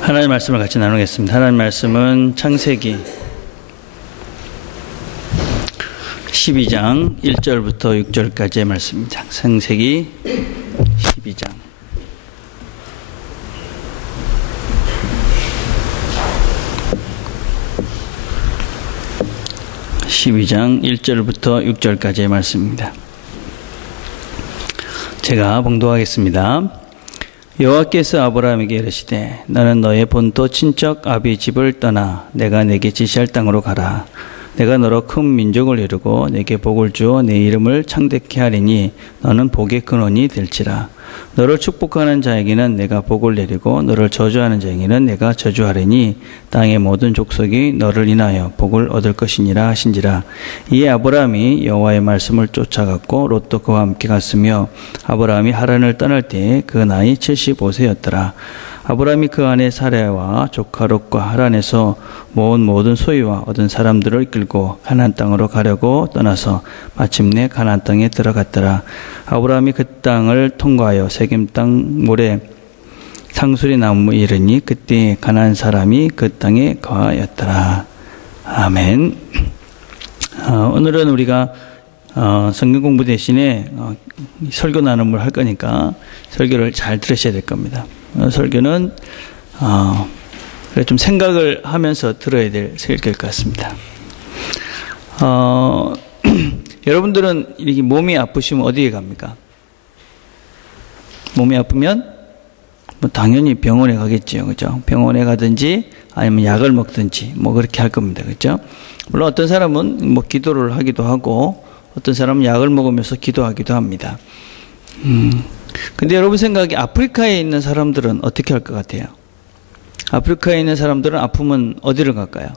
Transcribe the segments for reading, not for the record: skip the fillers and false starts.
하나님의 말씀을 같이 나누겠습니다. 하나님의 말씀은 창세기 12장 1절부터 6절까지의 말씀입니다. 창세기 12장 1절부터 6절까지의 말씀입니다. 제가 봉독하겠습니다. 여호와께서 아브라함에게 이르시되 너는 너의 본토 친척 아비 집을 떠나 내가 내게 지시할 땅으로 가라. 내가 너로 큰 민족을 이루고 내게 복을 주어 내 이름을 창대케 하리니 너는 복의 근원이 될지라. 너를 축복하는 자에게는 내가 복을 내리고 너를 저주하는 자에게는 내가 저주하리니 땅의 모든 족속이 너를 인하여 복을 얻을 것이니라 하신지라. 이에 아브라함이 여호와의 말씀을 쫓아갔고 롯도 그와 함께 갔으며 아브라함이 하란을 떠날 때에 그 나이 75세였더라. 아브라함이 그 아내 사레와 조카 롯과 하란에서 모은 모든 소유와 얻은 사람들을 이끌고 가나안 땅으로 가려고 떠나서 마침내 가나안 땅에 들어갔더라. 아브라함이 그 땅을 통과하여 세겜 땅 모래 상수리 나무 이르니 그때 가나안 사람이 그 땅에 거하였더라. 아멘. 오늘은 우리가 성경 공부 대신에 설교 나눔을 할 거니까 설교를 잘 들으셔야 될 겁니다. 설교는 좀 생각을 하면서 들어야 될 설교일 것 같습니다. 여러분들은 이렇게 몸이 아프시면 어디에 갑니까? 몸이 아프면 뭐 당연히 병원에 가겠죠, 그죠? 병원에 가든지 아니면 약을 먹든지 뭐 그렇게 할 겁니다, 그죠? 물론 어떤 사람은 뭐 기도를 하기도 하고 어떤 사람은 약을 먹으면서 기도하기도 합니다. 근데 여러분 생각에 아프리카에 있는 사람들은 어떻게 할 것 같아요? 아프리카에 있는 사람들은 아프면 어디를 갈까요?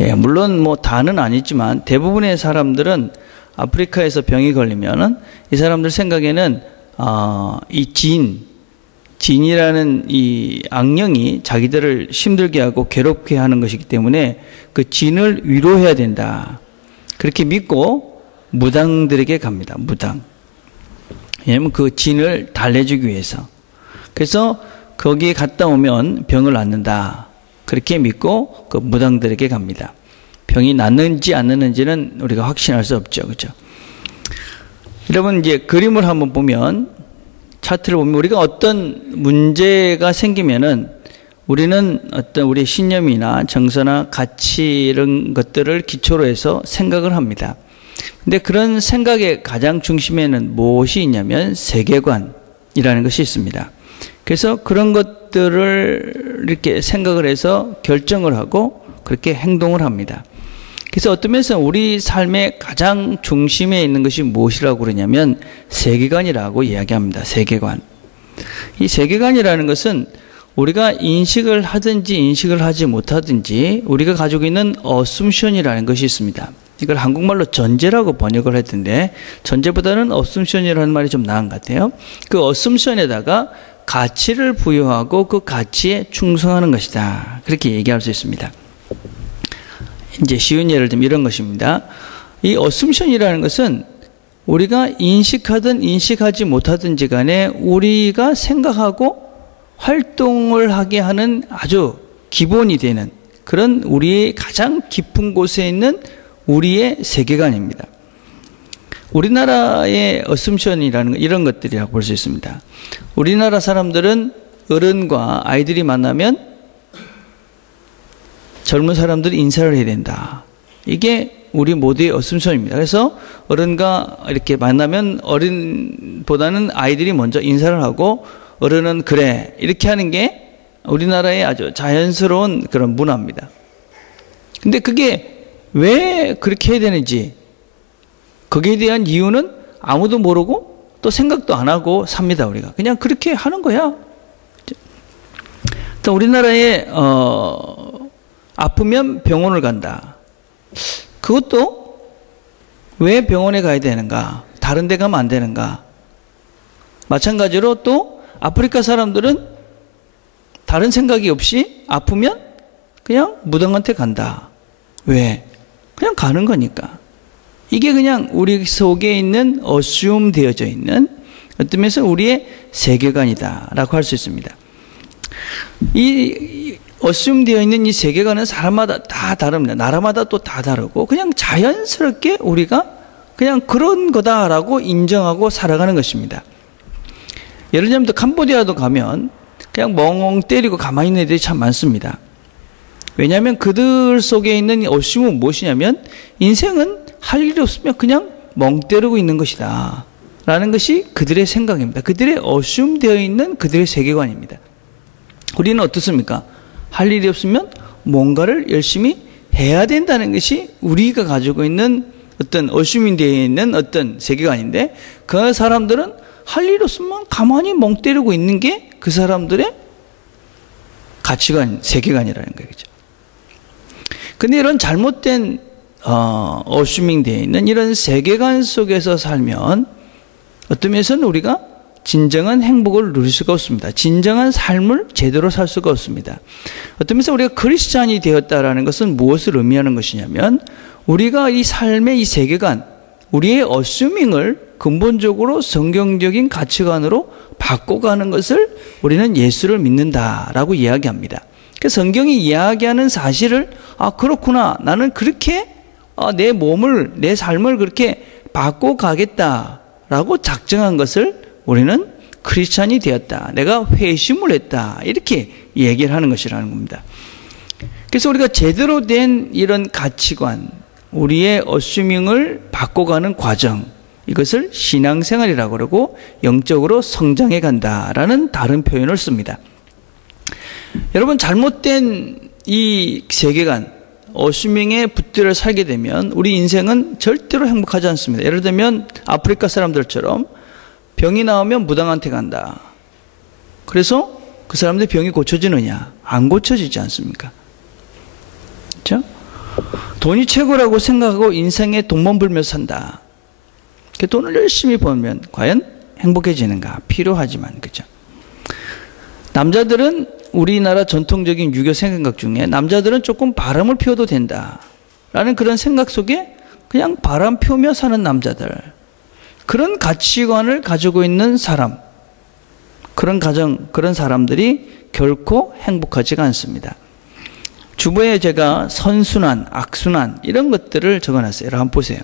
예, 물론 뭐 다는 아니지만 대부분의 사람들은 아프리카에서 병이 걸리면은 이 사람들 생각에는 이 진이라는 이 악령이 자기들을 힘들게 하고 괴롭게 하는 것이기 때문에 그 진을 위로해야 된다. 그렇게 믿고 무당들에게 갑니다. 무당. 왜냐면 그 진을 달래주기 위해서. 그래서 거기에 갔다 오면 병을 낫는다. 그렇게 믿고 그 무당들에게 갑니다. 병이 낫는지 안 낫는지는 우리가 확신할 수 없죠. 그죠? 여러분 이제 그림을 한번 보면 차트를 보면 우리가 어떤 문제가 생기면은 우리는 어떤 우리의 신념이나 정서나 가치 이런 것들을 기초로 해서 생각을 합니다. 근데 그런 생각의 가장 중심에는 무엇이 있냐면 세계관이라는 것이 있습니다. 그래서 그런 것들을 이렇게 생각을 해서 결정을 하고 그렇게 행동을 합니다. 그래서 어떤 면에서 우리 삶의 가장 중심에 있는 것이 무엇이라고 그러냐면 세계관이라고 이야기합니다. 세계관. 이 세계관이라는 것은 우리가 인식을 하든지 인식을 하지 못하든지 우리가 가지고 있는 어쌔션이라는 것이 있습니다. 이걸 한국말로 전제라고 번역을 했던데 전제보다는 어쌔션이라는 말이 좀 나은 것 같아요. 그 어쌔션에다가 가치를 부여하고 그 가치에 충성하는 것이다. 그렇게 얘기할 수 있습니다. 이제 쉬운 예를 들면 이런 것입니다. 이 어쌔션이라는 것은 우리가 인식하든 인식하지 못하든지 간에 우리가 생각하고 활동을 하게 하는 아주 기본이 되는 그런 우리의 가장 깊은 곳에 있는 우리의 세계관입니다. 우리나라의 어쌔션이라는 이런 것들이라고 볼 수 있습니다. 우리나라 사람들은 어른과 아이들이 만나면 젊은 사람들이 인사를 해야 된다. 이게 우리 모두의 어쌔션입니다. 그래서 어른과 이렇게 만나면 어른보다는 아이들이 먼저 인사를 하고 어른은 그래 이렇게 하는 게 우리나라의 아주 자연스러운 그런 문화입니다. 근데 그게 왜 그렇게 해야 되는지 거기에 대한 이유는 아무도 모르고 또 생각도 안 하고 삽니다. 우리가 그냥 그렇게 하는 거야. 또 우리나라에 아프면 병원을 간다. 그것도 왜 병원에 가야 되는가? 다른 데 가면 안 되는가? 마찬가지로 또 아프리카 사람들은 다른 생각이 없이 아프면 그냥 무당한테 간다. 왜? 그냥 가는 거니까. 이게 그냥 우리 속에 있는 어수움 되어져 있는 어떤 면에서 우리의 세계관이다라고 할 수 있습니다. 이 어수되어 있는 이 세계관은 사람마다 다 다릅니다. 나라마다 또 다 다르고 그냥 자연스럽게 우리가 그냥 그런 거다라고 인정하고 살아가는 것입니다. 예를 들면 또 캄보디아도 가면 그냥 멍 때리고 가만히 있는 애들이 참 많습니다. 왜냐하면 그들 속에 있는 어심은 무엇이냐면 인생은 할 일이 없으면 그냥 멍 때리고 있는 것이다 라는 것이 그들의 생각입니다. 그들의 어심되어 있는 그들의 세계관입니다. 우리는 어떻습니까? 할 일이 없으면 뭔가를 열심히 해야 된다는 것이 우리가 가지고 있는 어떤 어심되어 있는 어떤 세계관인데, 그 사람들은 할 일 없으면 가만히 멍 때리고 있는 게 그 사람들의 가치관, 세계관이라는 거죠. 근데 이런 잘못된 어슈밍되어 있는 이런 세계관 속에서 살면 어떤 면에서는 우리가 진정한 행복을 누릴 수가 없습니다. 진정한 삶을 제대로 살 수가 없습니다. 어떤 면에서 우리가 크리스찬이 되었다라는 것은 무엇을 의미하는 것이냐면, 우리가 이 삶의 이 세계관, 우리의 어슈밍을 근본적으로 성경적인 가치관으로 바꿔가는 것을 우리는 예수를 믿는다라고 이야기합니다. 그 성경이 이야기하는 사실을 그렇구나, 나는 그렇게 내 몸을, 내 삶을 그렇게 바꿔가겠다라고 작정한 것을 우리는 크리스찬이 되었다, 내가 회심을 했다, 이렇게 얘기를 하는 것이라는 겁니다. 그래서 우리가 제대로 된 이런 가치관, 우리의 어슈밍을 바꿔가는 과정, 이것을 신앙생활이라고 그러고 영적으로 성장해 간다라는 다른 표현을 씁니다. 여러분, 잘못된 이 세계관, 어슈밍에 붙들어 살게 되면 우리 인생은 절대로 행복하지 않습니다. 예를 들면 아프리카 사람들처럼 병이 나오면 무당한테 간다. 그래서 그 사람들 병이 고쳐지느냐? 안 고쳐지지 않습니까? 그렇죠? 돈이 최고라고 생각하고 인생에 돈만 벌면서 산다. 그 돈을 열심히 벌면 과연 행복해지는가? 필요하지만, 그죠? 남자들은 우리나라 전통적인 유교 생각 중에 남자들은 조금 바람을 피워도 된다 라는 그런 생각 속에 그냥 바람 피우며 사는 남자들, 그런 가치관을 가지고 있는 사람, 그런 가정, 그런 사람들이 결코 행복하지가 않습니다. 주보에 제가 선순환, 악순환 이런 것들을 적어놨어요. 여러분 한번 보세요.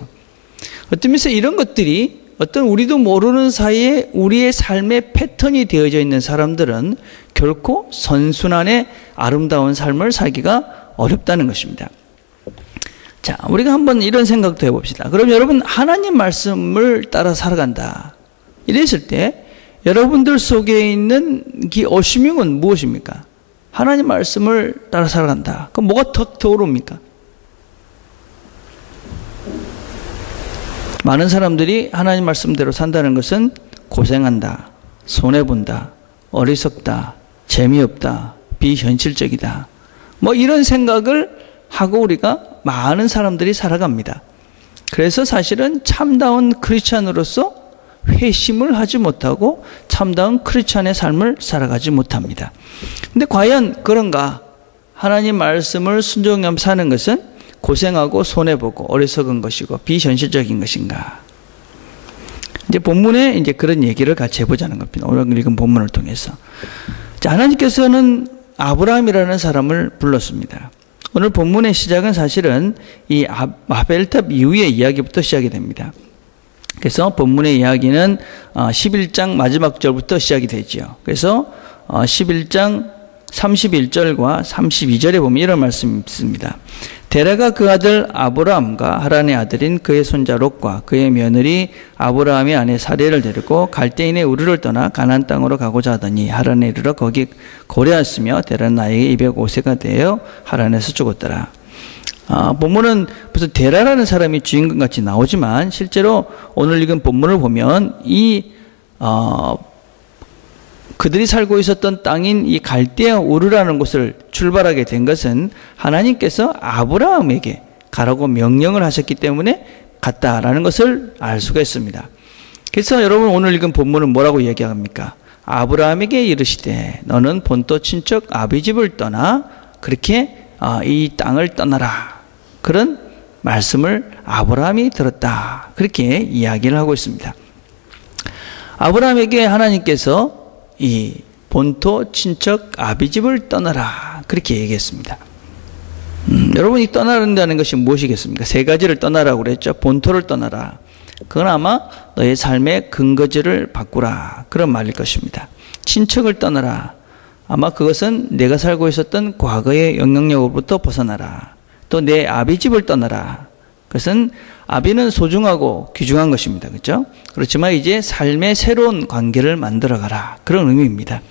어떤 면에서 이런 것들이 어떤 우리도 모르는 사이에 우리의 삶의 패턴이 되어져 있는 사람들은 결코 선순환의 아름다운 삶을 살기가 어렵다는 것입니다. 자, 우리가 한번 이런 생각도 해봅시다. 그럼 여러분, 하나님 말씀을 따라 살아간다, 이랬을 때 여러분들 속에 있는 이 어슈밍은 무엇입니까? 하나님 말씀을 따라 살아간다. 그럼 뭐가 더 떠오릅니까? 많은 사람들이 하나님 말씀대로 산다는 것은 고생한다, 손해본다, 어리석다, 재미없다, 비현실적이다, 뭐 이런 생각을 하고 우리가 많은 사람들이 살아갑니다. 그래서 사실은 참다운 크리스찬으로서 회심을 하지 못하고 참다운 크리스찬의 삶을 살아가지 못합니다. 근데 과연 그런가? 하나님 말씀을 순종하며 사는 것은 고생하고 손해보고 어리석은 것이고 비현실적인 것인가? 이제 본문에 이제 그런 얘기를 같이 해보자는 겁니다. 오늘 읽은 본문을 통해서. 자, 하나님께서는 아브라함이라는 사람을 불렀습니다. 오늘 본문의 시작은 사실은 이 바벨탑 이후의 이야기부터 시작이 됩니다. 그래서 본문의 이야기는 11장 마지막 절부터 시작이 되죠. 그래서 11장 31절과 32절에 보면 이런 말씀이 있습니다. 데라가 그 아들 아브라함과 하란의 아들인 그의 손자 롯과 그의 며느리 아브라함의 아내 사레를 데리고 갈대인의 우르를 떠나 가나안 땅으로 가고자 하더니 하란에 이르러 거기 고래하였으며 데라는 나이에 205세가 되어 하란에서 죽었더라. 본문은 무슨 데라라는 사람이 주인공같이 나오지만 실제로 오늘 읽은 본문을 보면 그들이 살고 있었던 땅인 이 갈대아 우르라는 곳을 출발하게 된 것은 하나님께서 아브라함에게 가라고 명령을 하셨기 때문에 갔다라는 것을 알 수가 있습니다. 그래서 여러분, 오늘 읽은 본문은 뭐라고 얘기합니까? 아브라함에게 이르시되 너는 본토 친척 아비 집을 떠나 그렇게 이 땅을 떠나라, 그런 말씀을 아브라함이 들었다, 그렇게 이야기를 하고 있습니다. 아브라함에게 하나님께서 이 본토 친척 아비집을 떠나라 그렇게 얘기했습니다. 여러분이 떠나는다는 것이 무엇이겠습니까? 세 가지를 떠나라고 그랬죠. 본토를 떠나라. 그건 아마 너의 삶의 근거지를 바꾸라 그런 말일 것입니다. 친척을 떠나라. 아마 그것은 내가 살고 있었던 과거의 영향력으로부터 벗어나라. 또 내 아비집을 떠나라. 그것은 아비는 소중하고 귀중한 것입니다. 그렇죠? 그렇지만 이제 삶의 새로운 관계를 만들어가라. 그런 의미입니다.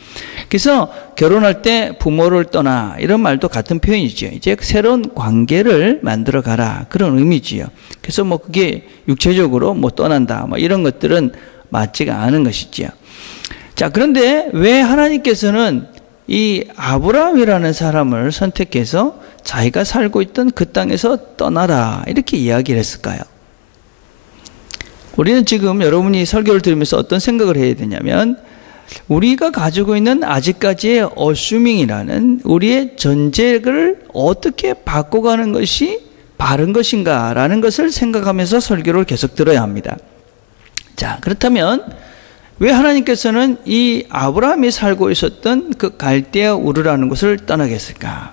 그래서 결혼할 때 부모를 떠나 이런 말도 같은 표현이죠. 이제 새로운 관계를 만들어가라. 그런 의미지요. 그래서 뭐 그게 육체적으로 뭐 떠난다. 뭐 이런 것들은 맞지가 않은 것이지요. 자, 그런데 왜 하나님께서는 이 아브라함이라는 사람을 선택해서 자기가 살고 있던 그 땅에서 떠나라 이렇게 이야기를 했을까요? 우리는 지금 여러분이 설교를 들으면서 어떤 생각을 해야 되냐면 우리가 가지고 있는 아직까지의 어슈밍이라는 우리의 전제를 어떻게 바꿔가는 것이 바른 것인가 라는 것을 생각하면서 설교를 계속 들어야 합니다. 자, 그렇다면 왜 하나님께서는 이 아브라함이 살고 있었던 그 갈대아 우르라는 곳을 떠나게 했을까?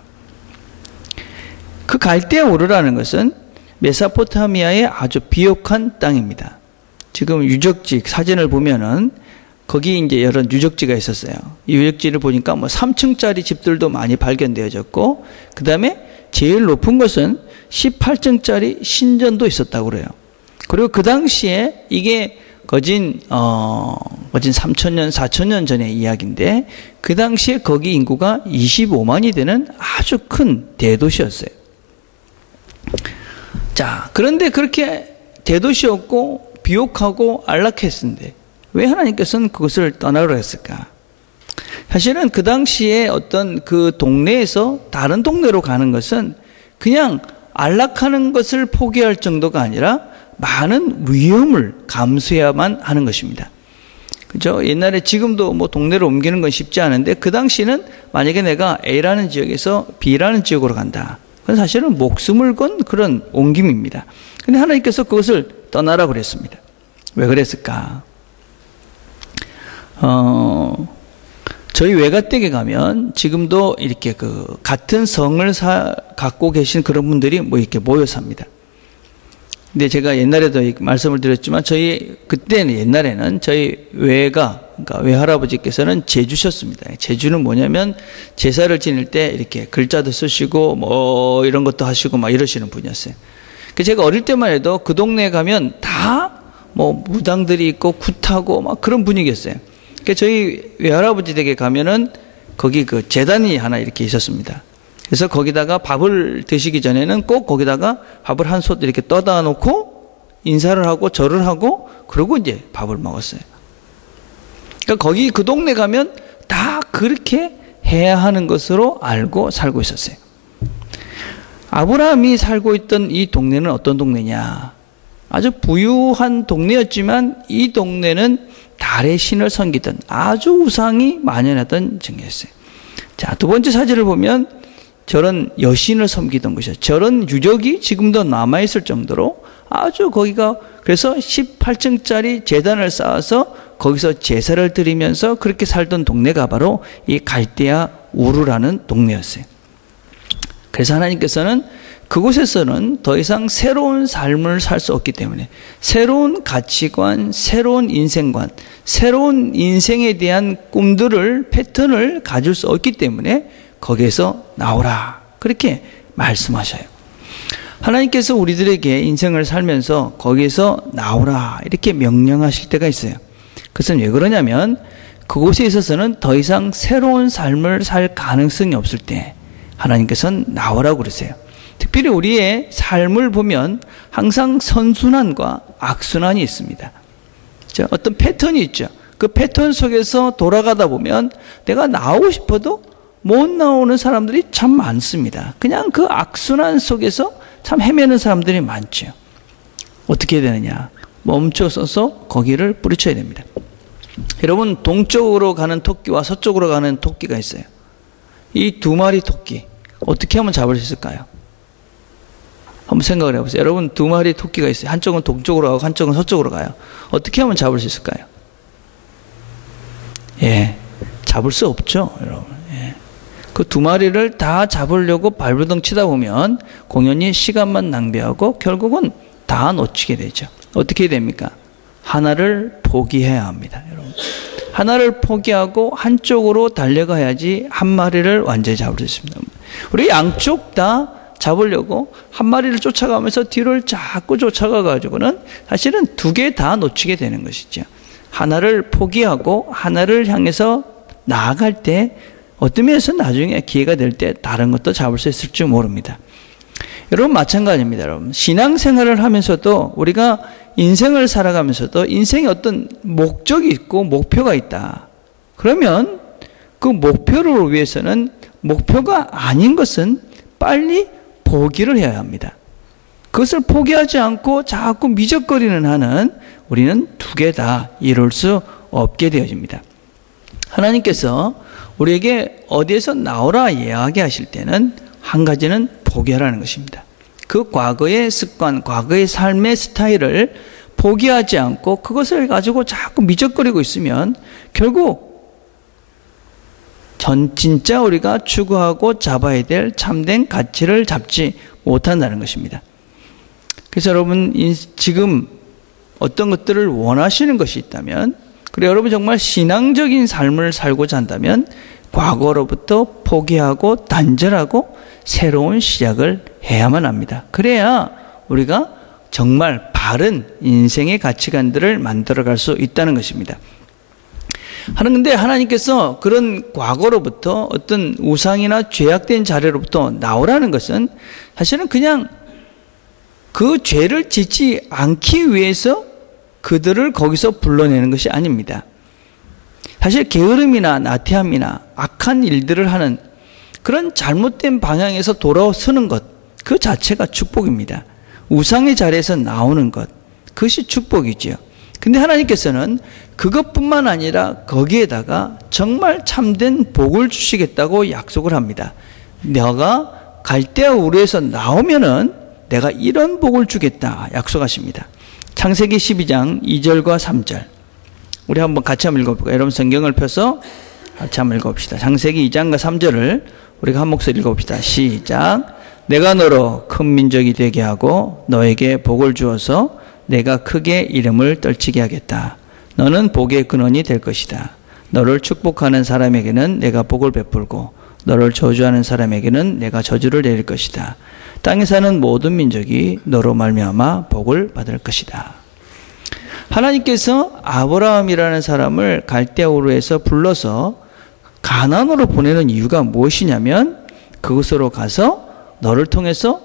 그 갈대아 우르라는 것은 메소포타미아의 아주 비옥한 땅입니다. 지금 유적지 사진을 보면은 거기 이제 여러 유적지가 있었어요. 이 유적지를 보니까 뭐 3층짜리 집들도 많이 발견되어졌고, 그 다음에 제일 높은 것은 18층짜리 신전도 있었다고 그래요. 그리고 그 당시에 이게 거진 3,000년, 4,000년 전의 이야기인데, 그 당시에 거기 인구가 25만이 되는 아주 큰 대도시였어요. 자, 그런데 그렇게 대도시였고, 비옥하고 안락했는데, 왜 하나님께서는 그것을 떠나려 했을까? 사실은 그 당시에 어떤 그 동네에서 다른 동네로 가는 것은 그냥 안락하는 것을 포기할 정도가 아니라 많은 위험을 감수해야만 하는 것입니다. 그죠? 옛날에 지금도 뭐 동네로 옮기는 건 쉽지 않은데 그 당시는 만약에 내가 A라는 지역에서 B라는 지역으로 간다. 그건 사실은 목숨을 건 그런 옮김입니다. 근데 하나님께서 그것을 떠나라 그랬습니다. 왜 그랬을까? 저희 외가댁에 가면 지금도 이렇게 그 같은 성을 갖고 계신 그런 분들이 뭐 이렇게 모여 삽니다. 근데 제가 옛날에도 말씀을 드렸지만 그때는 옛날에는 저희 그러니까 외할아버지께서는 제주셨습니다. 제주는 뭐냐면 제사를 지낼 때 이렇게 글자도 쓰시고 뭐 이런 것도 하시고 막 이러시는 분이었어요. 제가 어릴 때만 해도 그 동네에 가면 다 뭐 무당들이 있고 굿하고 막 그런 분위기였어요. 저희 외할아버지 댁에 가면은 거기 그 제단이 하나 이렇게 있었습니다. 그래서 거기다가 밥을 드시기 전에는 꼭 거기다가 밥을 한 솥 이렇게 떠다 놓고 인사를 하고 절을 하고 그러고 이제 밥을 먹었어요. 그러니까 거기 그 동네 가면 다 그렇게 해야 하는 것으로 알고 살고 있었어요. 아브라함이 살고 있던 이 동네는 어떤 동네냐? 아주 부유한 동네였지만 이 동네는 달의 신을 섬기던 아주 우상이 만연하던 정이었어요. 자, 두 번째 사진을 보면 저런 여신을 섬기던 것이죠. 저런 유적이 지금도 남아있을 정도로 아주 거기가 그래서 18층짜리 제단을 쌓아서 거기서 제사를 드리면서 그렇게 살던 동네가 바로 이 갈대아 우르라는 동네였어요. 그래서 하나님께서는 그곳에서는 더 이상 새로운 삶을 살 수 없기 때문에 새로운 가치관, 새로운 인생관, 새로운 인생에 대한 꿈들을 패턴을 가질 수 없기 때문에 거기에서 나오라 그렇게 말씀하셔요. 하나님께서 우리들에게 인생을 살면서 거기에서 나오라 이렇게 명령하실 때가 있어요. 그것은 왜 그러냐면 그곳에 있어서는 더 이상 새로운 삶을 살 가능성이 없을 때 하나님께서는 나오라고 그러세요. 특별히 우리의 삶을 보면 항상 선순환과 악순환이 있습니다. 어떤 패턴이 있죠. 그 패턴 속에서 돌아가다 보면 내가 나오고 싶어도 못 나오는 사람들이 참 많습니다. 그냥 그 악순환 속에서 참 헤매는 사람들이 많죠. 어떻게 해야 되느냐? 멈춰서서 거기를 뿌리쳐야 됩니다. 여러분, 동쪽으로 가는 토끼와 서쪽으로 가는 토끼가 있어요. 이 두 마리 토끼 어떻게 하면 잡을 수 있을까요? 한번 생각을 해보세요. 여러분, 두 마리 토끼가 있어요. 한쪽은 동쪽으로 가고 한쪽은 서쪽으로 가요. 어떻게 하면 잡을 수 있을까요? 예, 잡을 수 없죠, 여러분. 예. 그 두 마리를 다 잡으려고 발버둥 치다 보면 공연히 시간만 낭비하고 결국은 다 놓치게 되죠. 어떻게 됩니까? 하나를 포기해야 합니다, 여러분. 하나를 포기하고 한쪽으로 달려가야지 한 마리를 완전히 잡을 수 있습니다. 우리 양쪽 다 잡으려고 한 마리를 쫓아가면서 뒤를 자꾸 쫓아가가지고는 사실은 두 개 다 놓치게 되는 것이죠. 하나를 포기하고 하나를 향해서 나아갈 때 어떤 면에서 나중에 기회가 될 때 다른 것도 잡을 수 있을지 모릅니다. 여러분 마찬가지입니다. 여러분 신앙생활을 하면서도 우리가 인생을 살아가면서도 인생에 어떤 목적이 있고 목표가 있다. 그러면 그 목표를 위해서는 목표가 아닌 것은 빨리 포기를 해야 합니다. 그것을 포기하지 않고 자꾸 미적거리는 한은 우리는 두 개 다 이룰 수 없게 되어집니다. 하나님께서 우리에게 어디에서 나오라 이야기하실 때는 한 가지는 포기하라는 것입니다. 그 과거의 습관, 과거의 삶의 스타일을 포기하지 않고 그것을 가지고 자꾸 미적거리고 있으면 결국 진짜 우리가 추구하고 잡아야 될 참된 가치를 잡지 못한다는 것입니다. 그래서 여러분 지금 어떤 것들을 원하시는 것이 있다면, 그리고 여러분 정말 신앙적인 삶을 살고자 한다면 과거로부터 포기하고 단절하고 새로운 시작을 해야만 합니다. 그래야 우리가 정말 바른 인생의 가치관들을 만들어갈 수 있다는 것입니다. 그런데 하나님께서 그런 과거로부터 어떤 우상이나 죄악된 자리로부터 나오라는 것은 사실은 그냥 그 죄를 짓지 않기 위해서 그들을 거기서 불러내는 것이 아닙니다. 사실 게으름이나 나태함이나 악한 일들을 하는 그런 잘못된 방향에서 돌아서는 것, 그 자체가 축복입니다. 우상의 자리에서 나오는 것, 그것이 축복이지요. 근데 하나님께서는 그것뿐만 아니라 거기에다가 정말 참된 복을 주시겠다고 약속을 합니다. 너가 갈대아 우르에서 나오면은 내가 이런 복을 주겠다 약속하십니다. 창세기 12장 2절과 3절. 우리 한번 같이 한번 읽어볼까요? 여러분 성경을 펴서 같이 한번 읽어봅시다. 창세기 2장과 3절을 우리가 한 목소리 읽어봅시다. 시작. 내가 너로 큰 민족이 되게 하고 너에게 복을 주어서 내가 크게 이름을 떨치게 하겠다. 너는 복의 근원이 될 것이다. 너를 축복하는 사람에게는 내가 복을 베풀고 너를 저주하는 사람에게는 내가 저주를 내릴 것이다. 땅에 사는 모든 민족이 너로 말미암아 복을 받을 것이다. 하나님께서 아브라함이라는 사람을 갈대아 우르에서 불러서 가나안으로 보내는 이유가 무엇이냐면 그곳으로 가서 너를 통해서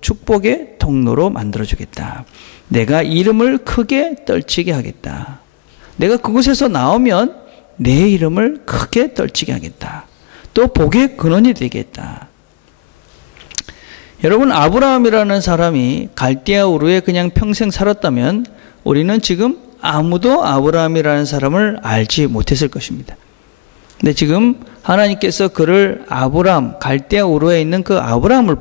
축복의 통로로 만들어주겠다. 내가 이름을 크게 떨치게 하겠다. 내가 그곳에서 나오면 내 이름을 크게 떨치게 하겠다. 또 복의 근원이 되겠다. 여러분 아브라함이라는 사람이 갈대아 우르에 그냥 평생 살았다면 우리는 지금 아무도 아브라함이라는 사람을 알지 못했을 것입니다. 근데 지금 하나님께서 그를 아브라함, 갈대아 우르에 있는 그 아브라함을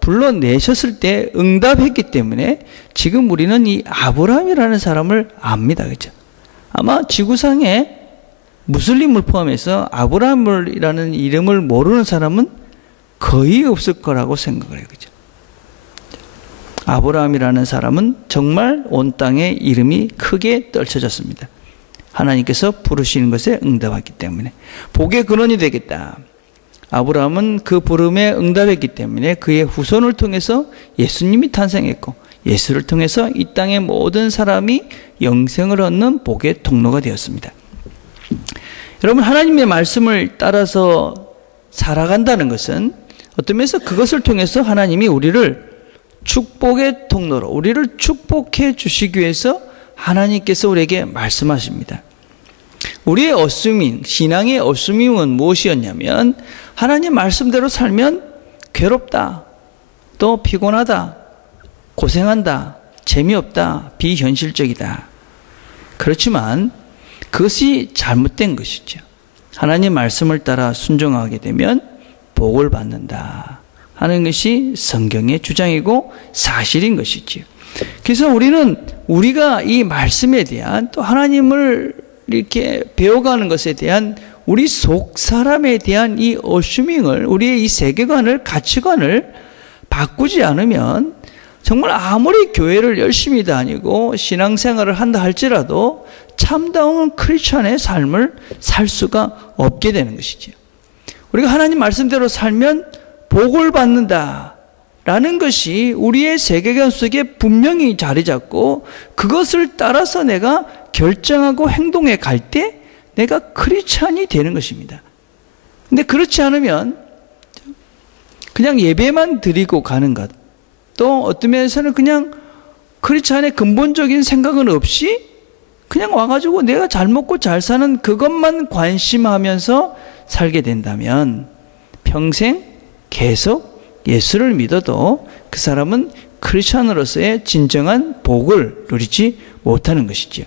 불러내셨을 때 응답했기 때문에 지금 우리는 이 아브라함이라는 사람을 압니다. 그렇죠? 아마 지구상에 무슬림을 포함해서 아브라함이라는 이름을 모르는 사람은 거의 없을 거라고 생각을 해요. 그렇죠? 아브라함이라는 사람은 정말 온 땅에 이름이 크게 떨쳐졌습니다. 하나님께서 부르시는 것에 응답했기 때문에 복의 근원이 되겠다. 아브라함은 그 부름에 응답했기 때문에 그의 후손을 통해서 예수님이 탄생했고 예수를 통해서 이 땅의 모든 사람이 영생을 얻는 복의 통로가 되었습니다. 여러분 하나님의 말씀을 따라서 살아간다는 것은 어떤 면에서 그것을 통해서 하나님이 우리를 축복의 통로로 우리를 축복해 주시기 위해서 하나님께서 우리에게 말씀하십니다. 우리의 어스밍, 신앙의 어스밍은 무엇이었냐면 하나님 말씀대로 살면 괴롭다, 또 피곤하다, 고생한다, 재미없다, 비현실적이다. 그렇지만 그것이 잘못된 것이죠. 하나님 말씀을 따라 순종하게 되면 복을 받는다 하는 것이 성경의 주장이고 사실인 것이지요. 그래서 우리가 이 말씀에 대한 또 하나님을 이렇게 배워가는 것에 대한 우리 속 사람에 대한 이 어슈밍을, 우리의 이 세계관을, 가치관을 바꾸지 않으면 정말 아무리 교회를 열심히 다니고 신앙생활을 한다 할지라도 참다운 크리스천의 삶을 살 수가 없게 되는 것이죠. 우리가 하나님 말씀대로 살면 복을 받는다 라는 것이 우리의 세계관 속에 분명히 자리 잡고 그것을 따라서 내가 결정하고 행동해 갈 때 내가 크리스찬이 되는 것입니다. 근데 그렇지 않으면 그냥 예배만 드리고 가는 것, 또 어떤 면에서는 그냥 크리스찬의 근본적인 생각은 없이 그냥 와가지고 내가 잘 먹고 잘 사는 그것만 관심하면서 살게 된다면 평생 계속 예수를 믿어도 그 사람은 크리스찬으로서의 진정한 복을 누리지 못하는 것이지요.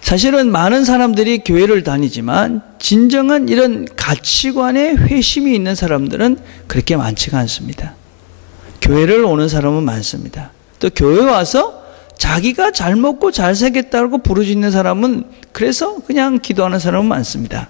사실은 많은 사람들이 교회를 다니지만 진정한 이런 가치관에 회심이 있는 사람들은 그렇게 많지가 않습니다. 교회를 오는 사람은 많습니다. 또 교회 와서 자기가 잘 먹고 잘 살겠다고 부르짖는 사람은 그래서 그냥 기도하는 사람은 많습니다.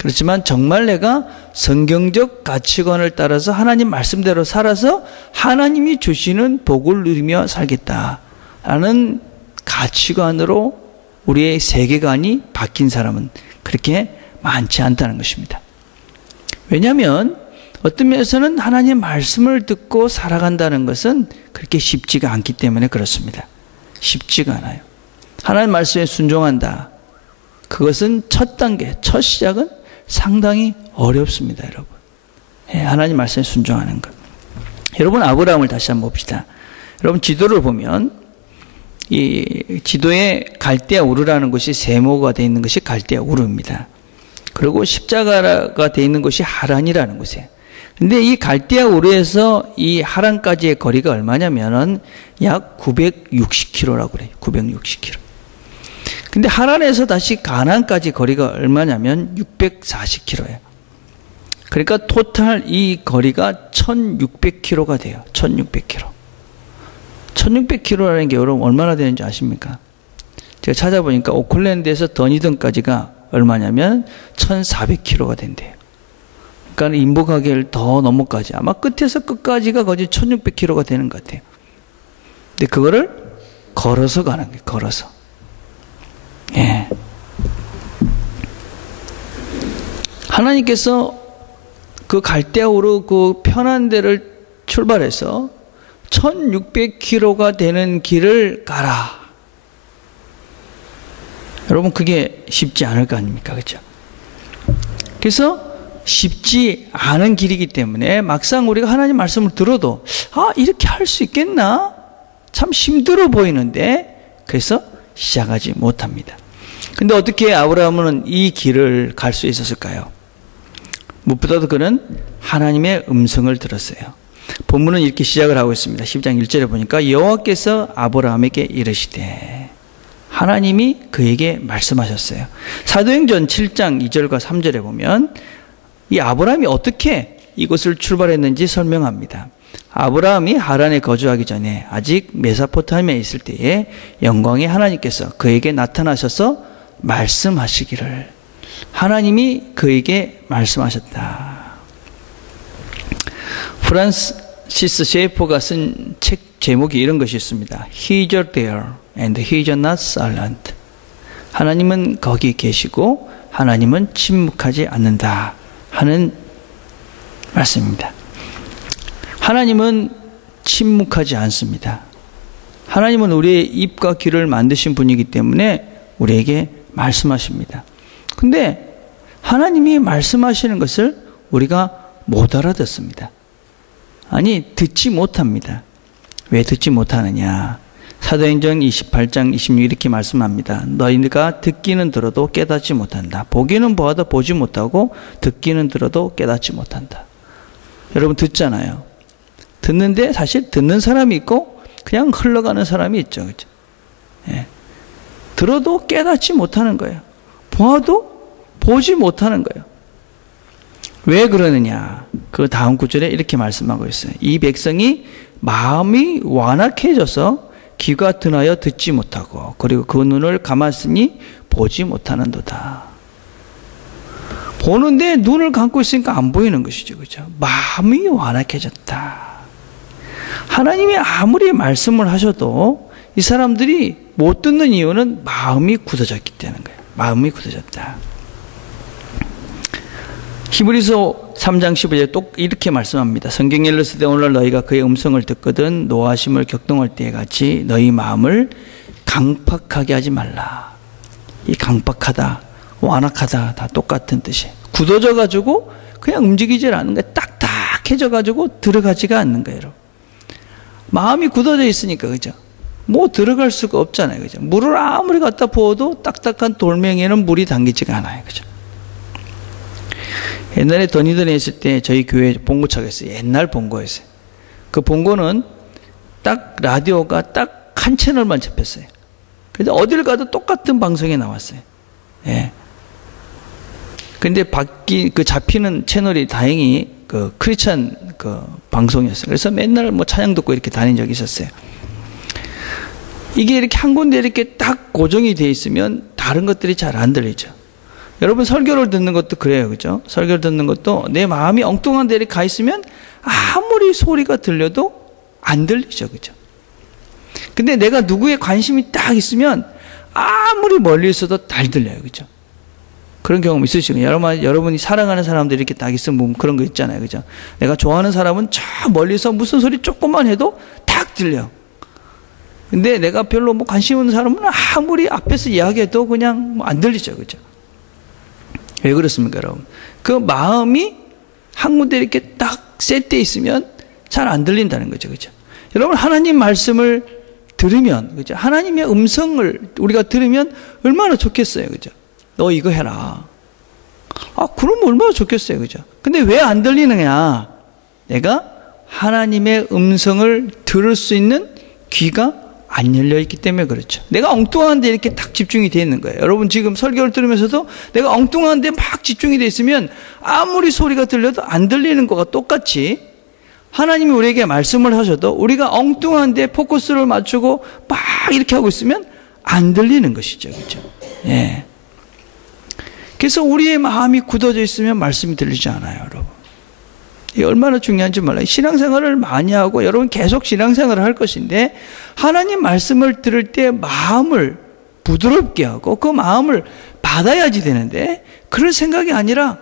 그렇지만 정말 내가 성경적 가치관을 따라서 하나님 말씀대로 살아서 하나님이 주시는 복을 누리며 살겠다라는 가치관으로 우리의 세계관이 바뀐 사람은 그렇게 많지 않다는 것입니다. 왜냐하면 어떤 면에서는 하나님의 말씀을 듣고 살아간다는 것은 그렇게 쉽지가 않기 때문에 그렇습니다. 쉽지가 않아요. 하나님 말씀에 순종한다. 그것은 첫 단계, 첫 시작은 상당히 어렵습니다, 여러분. 하나님 말씀에 순종하는 것. 여러분, 아브라함을 다시 한번 봅시다. 여러분, 지도를 보면 이 지도에 갈대아 우르라는 곳이 세모가 되어 있는 것이 갈대아 우르입니다. 그리고 십자가가 되어 있는 곳이 하란이라는 곳이에요. 근데 이 갈대아 우르에서 이 하란까지의 거리가 얼마냐면은 약 960km라고 그래요. 960km. 근데 하란에서 다시 가나안까지 거리가 얼마냐면 640km예요. 그러니까 토탈 이 거리가 1600km가 돼요. 1600km. 1600km라는 게 여러분 얼마나 되는지 아십니까? 제가 찾아보니까 오클랜드에서 더니던까지가 얼마냐면 1400km가 된대요. 그러니까 인부가게를 더 넘어까지 아마 끝에서 끝까지가 거의 1600km가 되는 것 같아요. 근데 그거를 걸어서 가는 거예요. 걸어서. 예. 하나님께서 그 갈대아우르 그 편한 데를 출발해서 1600km가 되는 길을 가라. 여러분, 그게 쉽지 않을 거 아닙니까? 그렇죠? 그래서 쉽지 않은 길이기 때문에 막상 우리가 하나님 말씀을 들어도 이렇게 할 수 있겠나? 참 힘들어 보이는데 그래서 시작하지 못합니다. 근데 어떻게 아브라함은 이 길을 갈 수 있었을까요? 무엇보다도 그는 하나님의 음성을 들었어요. 본문은 이렇게 시작을 하고 있습니다. 10장 1절에 보니까 여호와께서 아브라함에게 이르시되, 하나님이 그에게 말씀하셨어요. 사도행전 7장 2절과 3절에 보면 이 아브라함이 어떻게 이곳을 출발했는지 설명합니다. 아브라함이 하란에 거주하기 전에 아직 메소포타미아에 있을 때에 영광의 하나님께서 그에게 나타나셔서 말씀하시기를, 하나님이 그에게 말씀하셨다. 프란시스 셰이퍼가 쓴 책 제목이 이런 것이 있습니다. He is there and he is not silent. 하나님은 거기 계시고 하나님은 침묵하지 않는다 하는 말씀입니다. 하나님은 침묵하지 않습니다. 하나님은 우리의 입과 귀를 만드신 분이기 때문에 우리에게 말씀하십니다. 근데 하나님이 말씀하시는 것을 우리가 못 알아듣습니다. 아니, 듣지 못합니다. 왜 듣지 못하느냐? 사도행전 28장 26 이렇게 말씀합니다. 너희가 듣기는 들어도 깨닫지 못한다. 보기는 보아도 보지 못하고 듣기는 들어도 깨닫지 못한다. 여러분, 듣잖아요. 듣는데 사실 듣는 사람이 있고 그냥 흘러가는 사람이 있죠. 그렇죠? 예. 들어도 깨닫지 못하는 거예요. 보아도 보지 못하는 거예요. 왜 그러느냐? 그 다음 구절에 이렇게 말씀하고 있어요. 이 백성이 마음이 완악해져서 귀가 드나여 듣지 못하고 그리고 그 눈을 감았으니 보지 못하는도다. 보는데 눈을 감고 있으니까 안 보이는 것이죠. 그죠? 마음이 완악해졌다. 하나님이 아무리 말씀을 하셔도 이 사람들이 못 듣는 이유는 마음이 굳어졌기 때문인 거예요. 마음이 굳어졌다. 히브리서 3장 15절에 또 이렇게 말씀합니다. 성경에 일렀을 때 오늘 너희가 그의 음성을 듣거든 노하심을 격동할 때에 같이 너희 마음을 강팍하게 하지 말라. 이 강팍하다, 완악하다 다 똑같은 뜻이에요. 굳어져 가지고 그냥 움직이질 않는 거예요. 딱딱해져 가지고 들어가지가 않는 거예요. 여러분. 마음이 굳어져 있으니까 그죠? 뭐 들어갈 수가 없잖아요. 그죠? 물을 아무리 갖다 부어도 딱딱한 돌멩이에는 물이 담기지가 않아요. 그죠? 옛날에 더니던에 있을 때 저희 교회에 본고차가 있어요. 옛날 본고였어요. 그 본고는 딱 라디오가 딱 한 채널만 잡혔어요. 그래서 어딜 가도 똑같은 방송이 나왔어요. 예. 근데 그 잡히는 채널이 다행히 그 크리스찬 그 방송이었어요. 그래서 맨날 뭐 찬양 듣고 이렇게 다닌 적이 있었어요. 이게 이렇게 한 군데 이렇게 딱 고정이 돼 있으면 다른 것들이 잘 안 들리죠. 여러분 설교를 듣는 것도 그래요. 그죠? 설교를 듣는 것도 내 마음이 엉뚱한 데에 가 있으면 아무리 소리가 들려도 안 들리죠. 그죠? 근데 내가 누구에 관심이 딱 있으면 아무리 멀리 있어도 잘 들려요. 그죠? 그런 경험 있으시죠? 여러분이 사랑하는 사람들이 이렇게 딱 있으면 그런 거 있잖아요. 그죠? 내가 좋아하는 사람은 저 멀리서 무슨 소리 조금만 해도 딱 들려. 근데 내가 별로 뭐 관심 없는 사람은 아무리 앞에서 이야기해도 그냥 안 들리죠. 그죠? 왜 그렇습니까, 여러분? 그 마음이 한 군데 이렇게 딱 셋돼 있으면 잘 안 들린다는 거죠. 그죠? 여러분, 하나님 말씀을 들으면, 그죠? 하나님의 음성을 우리가 들으면 얼마나 좋겠어요. 그죠? 너 이거 해라. 아, 그럼 얼마나 좋겠어요. 그죠? 근데 왜 안 들리느냐? 내가 하나님의 음성을 들을 수 있는 귀가 안 열려있기 때문에 그렇죠. 내가 엉뚱한 데 이렇게 딱 집중이 되어 있는 거예요. 여러분 지금 설교를 들으면서도 내가 엉뚱한 데 막 집중이 되어 있으면 아무리 소리가 들려도 안 들리는 거가 똑같이 하나님이 우리에게 말씀을 하셔도 우리가 엉뚱한 데 포커스를 맞추고 막 이렇게 하고 있으면 안 들리는 것이죠. 그렇죠? 예. 그래서 우리의 마음이 굳어져 있으면 말씀이 들리지 않아요, 여러분. 이게 얼마나 중요한지 몰라요. 신앙생활을 많이 하고 여러분 계속 신앙생활을 할 것인데 하나님 말씀을 들을 때 마음을 부드럽게 하고 그 마음을 받아야지 되는데 그런 생각이 아니라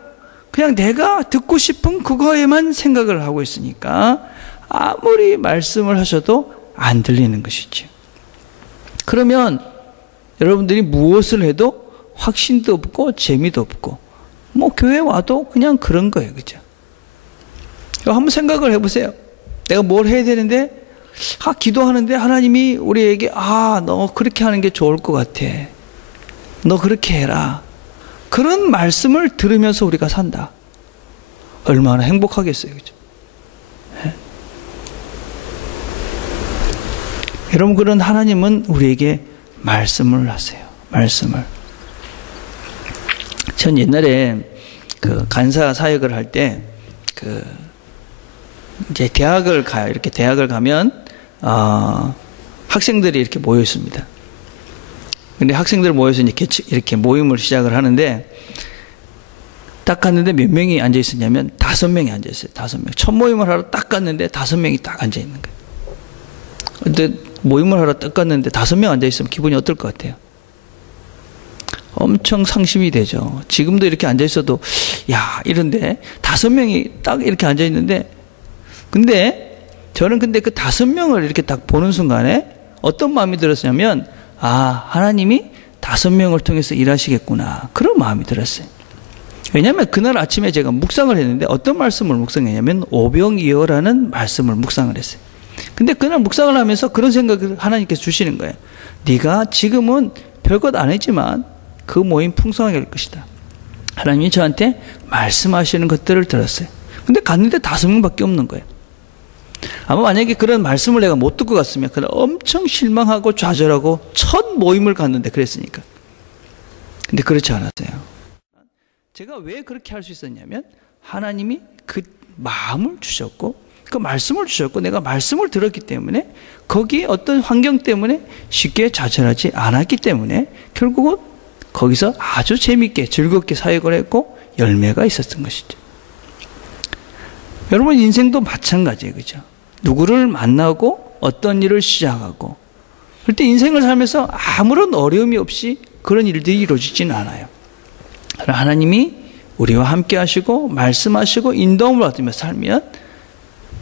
그냥 내가 듣고 싶은 그거에만 생각을 하고 있으니까 아무리 말씀을 하셔도 안 들리는 것이죠. 그러면 여러분들이 무엇을 해도 확신도 없고 재미도 없고 뭐 교회 와도 그냥 그런 거예요. 그죠? 한번 생각을 해보세요. 내가 뭘 해야 되는데 기도하는데 하나님이 우리에게 너 그렇게 하는 게 좋을 것 같아. 너 그렇게 해라. 그런 말씀을 들으면서 우리가 산다. 얼마나 행복하겠어요. 그죠? 네? 여러분 그런 하나님은 우리에게 말씀을 하세요. 말씀을. 전 옛날에 그 간사 사역을 할 때 이제 대학을 가요. 이렇게 대학을 가면 학생들이 이렇게 모여 있습니다. 근데 학생들 모여서 이렇게 모임을 시작을 하는데 딱 갔는데 몇 명이 앉아 있었냐면 5명이 앉아 있어요. 5명. 첫 모임을 하러 딱 갔는데 5명이 딱 앉아 있는 거예요. 근데 모임을 하러 딱 갔는데 5명 앉아 있으면 기분이 어떨 것 같아요? 엄청 상심이 되죠. 지금도 이렇게 앉아 있어도 이런데 5명이 딱 이렇게 앉아 있는데 근데 저는 그 5명을 이렇게 딱 보는 순간에 어떤 마음이 들었냐면 하나님이 5명을 통해서 일하시겠구나 그런 마음이 들었어요. 왜냐하면 그날 아침에 제가 묵상을 했는데 어떤 말씀을 묵상했냐면 오병이어라는 말씀을 묵상을 했어요. 근데 그날 묵상을 하면서 그런 생각을 하나님께서 주시는 거예요. 네가 지금은 별것 안 했지만 그 모임 풍성하게 할 것이다. 하나님이 저한테 말씀하시는 것들을 들었어요. 근데 갔는데 5명밖에 없는 거예요. 아마 만약에 그런 말씀을 내가 못 듣고 갔으면 그날 엄청 실망하고 좌절하고 첫 모임을 갔는데 그랬으니까. 근데 그렇지 않았어요. 제가 왜 그렇게 할 수 있었냐면 하나님이 그 마음을 주셨고 그 말씀을 주셨고 내가 말씀을 들었기 때문에 거기에 어떤 환경 때문에 쉽게 좌절하지 않았기 때문에 결국은 거기서 아주 재밌게 즐겁게 사역을 했고 열매가 있었던 것이죠. 여러분 인생도 마찬가지예요. 그죠? 누구를 만나고 어떤 일을 시작하고 그럴 때 인생을 살면서 아무런 어려움이 없이 그런 일들이 이루어지지는 않아요. 하나님이 우리와 함께 하시고 말씀하시고 인도함을 받으며 살면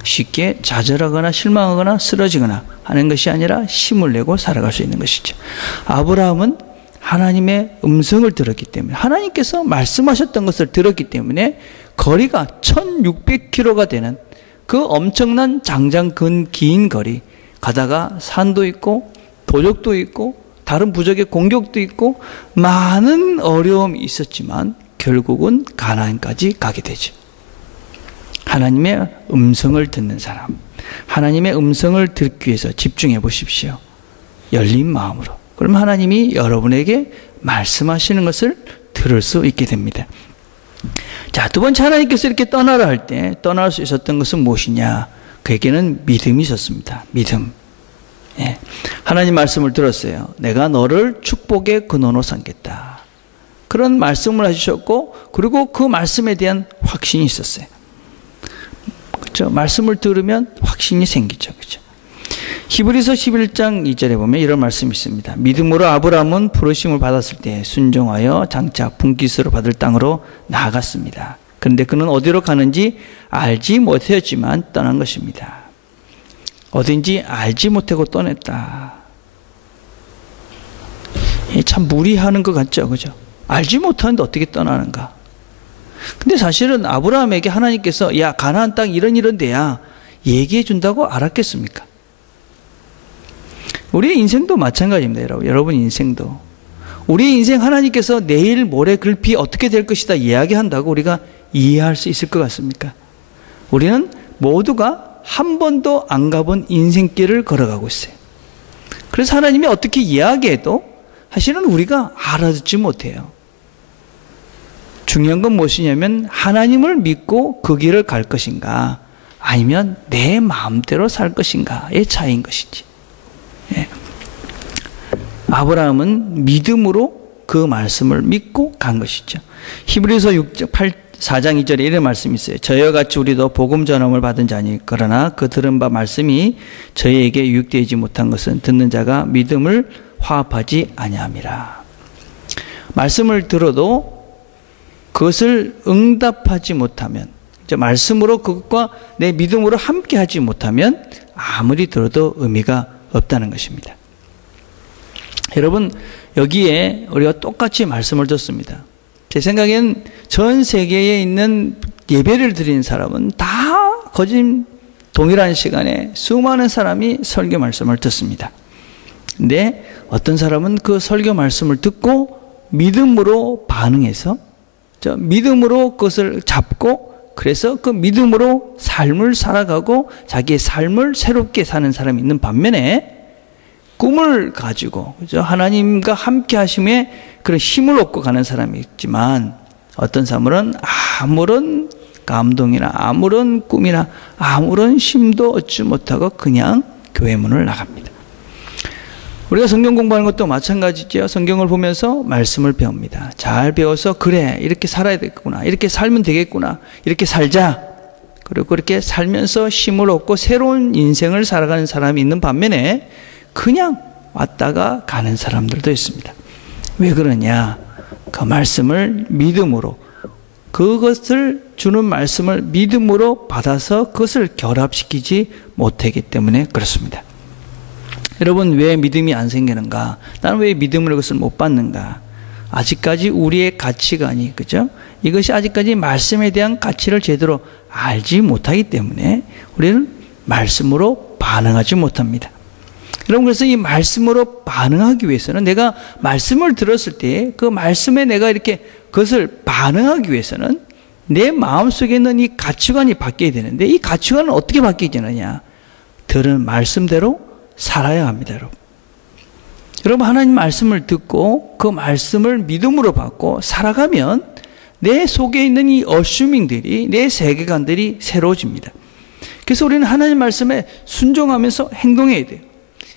쉽게 좌절하거나 실망하거나 쓰러지거나 하는 것이 아니라 힘을 내고 살아갈 수 있는 것이죠. 아브라함은 하나님의 음성을 들었기 때문에 하나님께서 말씀하셨던 것을 들었기 때문에 거리가 1600km가 되는 그 엄청난 장장 긴 거리 가다가 산도 있고 도적도 있고 다른 부적의 공격도 있고 많은 어려움이 있었지만 결국은 가나안까지 가게 되죠. 하나님의 음성을 듣는 사람, 하나님의 음성을 듣기 위해서 집중해 보십시오. 열린 마음으로. 그럼 하나님이 여러분에게 말씀하시는 것을 들을 수 있게 됩니다. 자, 두 번째 하나님께서 이렇게 떠나라 할 때 떠날 수 있었던 것은 무엇이냐? 그에게는 믿음이 있었습니다. 믿음. 예. 하나님 말씀을 들었어요. 내가 너를 축복의 근원으로 삼겠다. 그런 말씀을 해주셨고 그리고 그 말씀에 대한 확신이 있었어요. 그렇죠? 말씀을 들으면 확신이 생기죠. 그렇죠? 히브리서 11장 2절에 보면 이런 말씀이 있습니다. 믿음으로 아브라함은 부르심을 받았을 때 순종하여 장차 분깃으로 받을 땅으로 나아갔습니다. 그런데 그는 어디로 가는지 알지 못하였지만 떠난 것입니다. 어딘지 알지 못하고 떠났다. 참 무리하는 것 같죠, 그죠? 알지 못하는데 어떻게 떠나는가? 근데 사실은 아브라함에게 하나님께서 야 가나안 땅 이런 데야 얘기해 준다고 알았겠습니까? 우리의 인생도 마찬가지입니다. 여러분 인생도 우리의 인생 하나님께서 내일 모레 글피 어떻게 될 것이다 이야기한다고 우리가 이해할 수 있을 것 같습니까? 우리는 모두가 한 번도 안 가본 인생길을 걸어가고 있어요. 그래서 하나님이 어떻게 이야기해도 사실은 우리가 알아듣지 못해요. 중요한 건 무엇이냐면 하나님을 믿고 그 길을 갈 것인가 아니면 내 마음대로 살 것인가의 차이인 것이지. 예. 아브라함은 믿음으로 그 말씀을 믿고 간 것이죠. 히브리서 4장 2절에 이런 말씀이 있어요. 저희와 같이 우리도 복음 전함을 받은 자니 그러나 그 들은 바 말씀이 저희에게 유익되지 못한 것은 듣는 자가 믿음을 화합하지 아니함이라. 말씀을 들어도 그것을 응답하지 못하면 말씀으로 그것과 내 믿음으로 함께 하지 못하면 아무리 들어도 의미가 없다는 것입니다. 여러분 여기에 우리가 똑같이 말씀을 듣습니다. 제 생각엔 전 세계에 있는 예배를 드리는 사람은 다 거진 동일한 시간에 수많은 사람이 설교 말씀을 듣습니다. 근데 어떤 사람은 그 설교 말씀을 듣고 믿음으로 반응해서 믿음으로 그것을 잡고 그래서 그 믿음으로 삶을 살아가고 자기의 삶을 새롭게 사는 사람이 있는 반면에 꿈을 가지고 그죠? 하나님과 함께 하심에 그런 힘을 얻고 가는 사람이 있지만 어떤 사람은 아무런 감동이나 아무런 꿈이나 아무런 힘도 얻지 못하고 그냥 교회 문을 나갑니다. 우리가 성경 공부하는 것도 마찬가지죠. 성경을 보면서 말씀을 배웁니다. 잘 배워서 그래 이렇게 살아야 되겠구나 이렇게 살면 되겠구나 이렇게 살자 그리고 그렇게 살면서 힘을 얻고 새로운 인생을 살아가는 사람이 있는 반면에 그냥 왔다가 가는 사람들도 있습니다. 왜 그러냐? 그 말씀을 믿음으로 그것을 주는 말씀을 믿음으로 받아서 그것을 결합시키지 못하기 때문에 그렇습니다. 여러분 왜 믿음이 안 생기는가? 나는 왜 믿음으로 그것을 못 받는가? 아직까지 우리의 가치관이 그죠? 이것이 아직까지 말씀에 대한 가치를 제대로 알지 못하기 때문에 우리는 말씀으로 반응하지 못합니다. 여러분 그래서 이 말씀으로 반응하기 위해서는 내가 말씀을 들었을 때 그 말씀에 내가 이렇게 그것을 반응하기 위해서는 내 마음속에 있는 이 가치관이 바뀌어야 되는데 이 가치관은 어떻게 바뀌느냐? 들은 말씀대로 살아야 합니다. 여러분 하나님 말씀을 듣고 그 말씀을 믿음으로 받고 살아가면 내 속에 있는 이 어슈밍들이 내 세계관들이 새로워집니다. 그래서 우리는 하나님 말씀에 순종하면서 행동해야 돼요.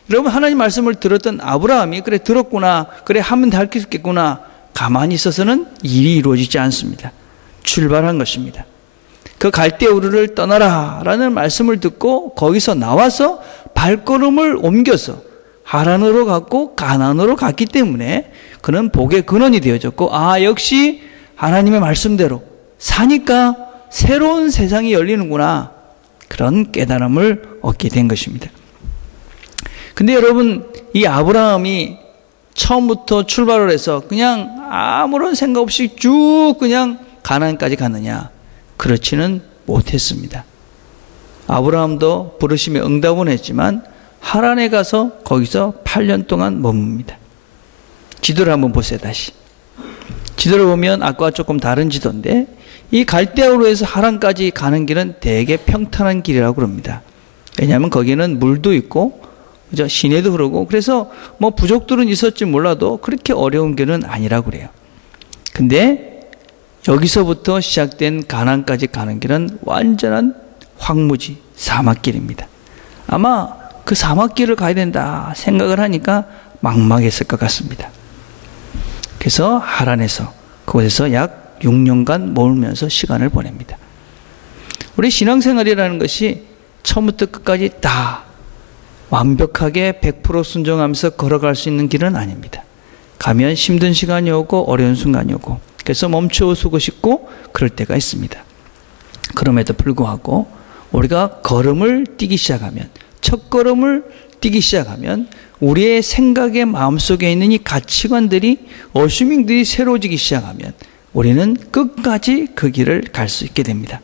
여러분, 하나님 말씀을 들었던 아브라함이 그래 들었구나, 그래 하면 될 수 있겠구나 가만히 있어서는 일이 이루어지지 않습니다. 출발한 것입니다. 그 갈대우르를 떠나라 라는 말씀을 듣고 거기서 나와서 발걸음을 옮겨서 하란으로 갔고 가나안으로 갔기 때문에 그는 복의 근원이 되어졌고, 아, 역시 하나님의 말씀대로 사니까 새로운 세상이 열리는구나, 그런 깨달음을 얻게 된 것입니다. 근데 여러분, 이 아브라함이 처음부터 출발을 해서 그냥 아무런 생각 없이 쭉 그냥 가나안까지 갔느냐? 그렇지는 못했습니다. 아브라함도 부르심에 응답은 했지만 하란에 가서 거기서 8년 동안 머뭅니다. 지도를 한번 보세요. 다시 지도를 보면 아까와 조금 다른 지도인데, 이 갈대아우르에서 하란까지 가는 길은 되게 평탄한 길이라고 그럽니다. 왜냐하면 거기는 물도 있고 그죠? 시내도 흐르고, 그래서 뭐 부족들은 있었지 몰라도 그렇게 어려운 길은 아니라고 그래요. 근데 여기서부터 시작된 가나안까지 가는 길은 완전한 황무지 사막길입니다. 아마 그 사막길을 가야 된다 생각을 하니까 막막했을 것 같습니다. 그래서 하란에서 그곳에서 약 6년간 머물면서 시간을 보냅니다. 우리 신앙생활이라는 것이 처음부터 끝까지 다 완벽하게 100% 순종하면서 걸어갈 수 있는 길은 아닙니다. 가면 힘든 시간이 오고 어려운 순간이 오고, 그래서 멈추어 서고 싶고 그럴 때가 있습니다. 그럼에도 불구하고 우리가 걸음을 뛰기 시작하면, 첫 걸음을 뛰기 시작하면 우리의 생각의 마음속에 있는 이 가치관들이, 어슈밍들이 새로워지기 시작하면 우리는 끝까지 그 길을 갈 수 있게 됩니다.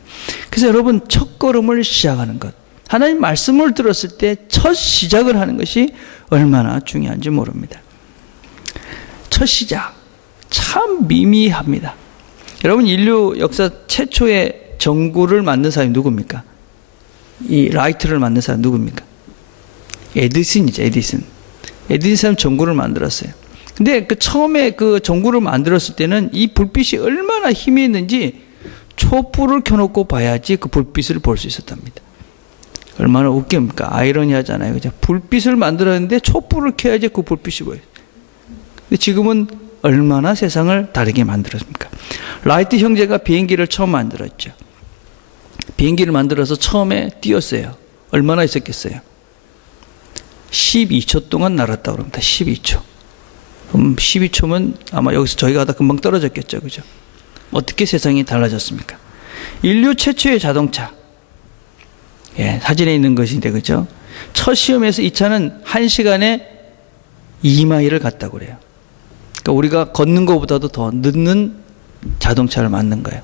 그래서 여러분, 첫 걸음을 시작하는 것, 하나님 말씀을 들었을 때 첫 시작을 하는 것이 얼마나 중요한지 모릅니다. 첫 시작 참 미미합니다. 여러분, 인류 역사 최초의 전구를 만든 사람이 누굽니까? 이 라이트를 만든 사람이 누굽니까? 에디슨이죠. 에디슨 사람이 전구를 만들었어요. 근데 그 처음에 그 전구를 만들었을 때는 이 불빛이 얼마나 힘이 있는지 촛불을 켜놓고 봐야지 그 불빛을 볼 수 있었답니다. 얼마나 웃깁니까? 아이러니하잖아요. 그죠? 불빛을 만들었는데 촛불을 켜야지 그 불빛이 보여요. 근데 지금은 얼마나 세상을 다르게 만들었습니까? 라이트 형제가 비행기를 처음 만들었죠. 비행기를 만들어서 처음에 띄웠어요. 얼마나 있었겠어요? 12초 동안 날았다고 합니다. 12초. 그럼 12초면 아마 여기서 저희가 하다 금방 떨어졌겠죠. 그죠? 어떻게 세상이 달라졌습니까? 인류 최초의 자동차. 예, 사진에 있는 것인데, 그죠? 첫 시험에서 이 차는 1시간에 2마일을 갔다고 그래요. 그러니까 우리가 걷는 것보다도 더 늦는 자동차를 만든 거예요.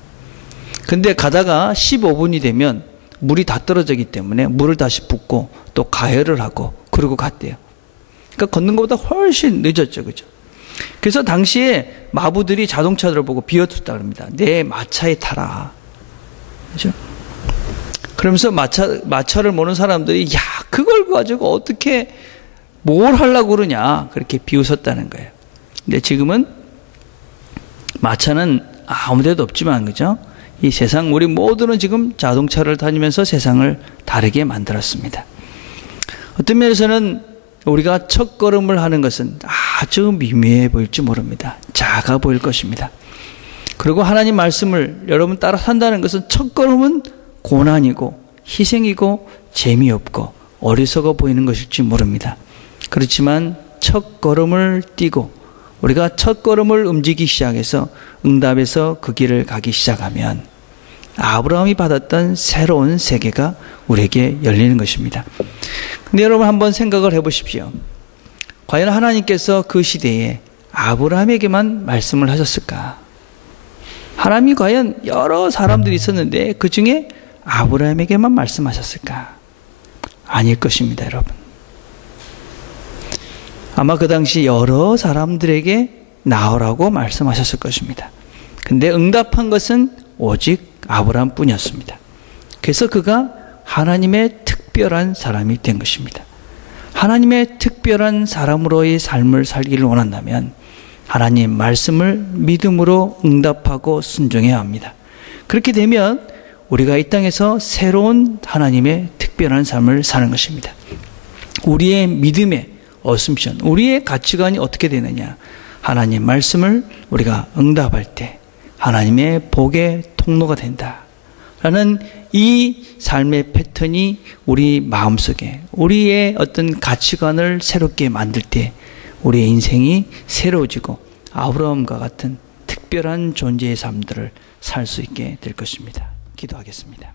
근데 가다가 15분이 되면 물이 다 떨어지기 때문에 물을 다시 붓고 또 가열을 하고 그러고 갔대요. 그러니까 걷는 것보다 훨씬 늦었죠. 그죠? 그래서 당시에 마부들이 자동차들을 보고 비웃었다 그럽니다. 내 마차에 타라. 그죠? 그러면서 마차를 모는 사람들이, 야, 그걸 가지고 어떻게 뭘 하려고 그러냐, 그렇게 비웃었다는 거예요. 근데 지금은 마차는 아무 데도 없지만, 그죠? 이 세상, 우리 모두는 지금 자동차를 다니면서 세상을 다르게 만들었습니다. 어떤 면에서는 우리가 첫 걸음을 하는 것은 아주 미미해 보일지 모릅니다. 작아 보일 것입니다. 그리고 하나님 말씀을 여러분 따라 산다는 것은 첫 걸음은 고난이고 희생이고 재미없고 어리석어 보이는 것일지 모릅니다. 그렇지만 첫 걸음을 띄고 우리가 첫 걸음을 움직이기 시작해서 응답에서 그 길을 가기 시작하면 아브라함이 받았던 새로운 세계가 우리에게 열리는 것입니다. 근데 여러분 한번 생각을 해보십시오. 과연 하나님께서 그 시대에 아브라함에게만 말씀을 하셨을까? 하나님이 과연 여러 사람들이 있었는데 그 중에 아브라함에게만 말씀하셨을까? 아닐 것입니다, 여러분. 아마 그 당시 여러 사람들에게 나오라고 말씀하셨을 것입니다. 근데 응답한 것은 오직 아브라함뿐이었습니다. 그래서 그가 하나님의 특별한 사람이 된 것입니다. 하나님의 특별한 사람으로의 삶을 살기를 원한다면 하나님 말씀을 믿음으로 응답하고 순종해야 합니다. 그렇게 되면 우리가 이 땅에서 새로운 하나님의 특별한 삶을 사는 것입니다. 우리의 믿음의 어슴션, 우리의 가치관이 어떻게 되느냐? 하나님 말씀을 우리가 응답할 때 하나님의 복의 통로가 된다 라는 이 삶의 패턴이 우리 마음속에 우리의 어떤 가치관을 새롭게 만들 때 우리의 인생이 새로워지고 아브라함과 같은 특별한 존재의 삶들을 살 수 있게 될 것입니다. 기도하겠습니다.